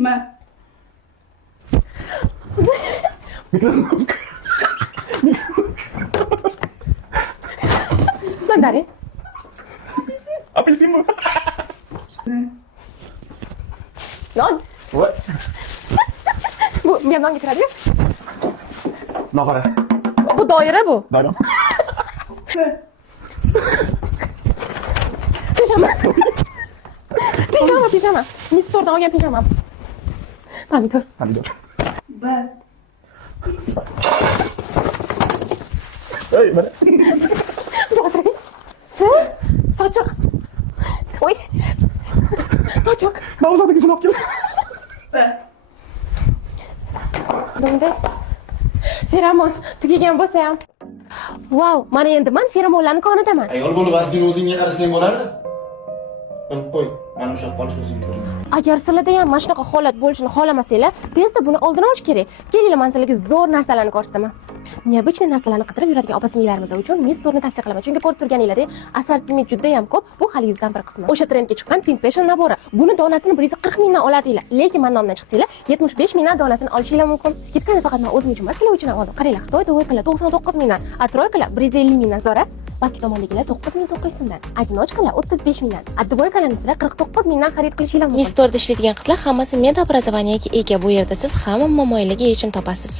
Man. Mandarin. Apelsin mi? Non. What? Bu mendan getiradi. Nog'ora. Bu doira bu. Daima. Pijama. Pijama. Mistordan olgan pijama. Pomidor. Pomidor. Ben. Hey, mana? Sochiq. Oy. Sochiq. Mavzudagisini olib kel. Ben. Bunda feromon tugagan bo'lsa ham. Wow, mana endi men feromonlarni konitaman. Ayol bo'lib ozgina o'zingga qarasang bo'lardi. Bilib qo'y, mana o'sha qolish o'zing ko'ring. Agar sizlarda ham mana shunaqa holat bo'lishini xohlamasanglar, tezda buni oldini olish kerak. Kelinglar, men sizlarga zo'r narsalarni ko'rsataman. Neobычный narsalarni qidirib yuradigan opa-singillarimiz uchun men storni tavsiya qilaman. Chunki ko'rib turganinglardek, assortiment juda ham ko'p. Bu hali yuzdan bir qismi. O'sha trendga chiqqan Pink Fashion nabori. Buni donasini 140 mingdan olardinglar. Lekin men nomdan chiqsanglar, 75 mingdan donasini olishinglar mumkin. Skidkani faqat men o'zim uchun emas, sizlar uchun ham oldim. Qaranglar, Xitoyda voykalar 99 mingdan, a troykalar 150 mingdan zo'ra. Pastki tomondagilar 9900 so'mdan. Одиночкаlar 35 mingdan. A dvoykalarni sizlar 49 mingdan xarid qilishinglar mumkin. Mistorda ishlaydigan qizlar hammasi meta obrazovaniyaga ega. Bu yerda siz hamma momoyilga yechim topasiz.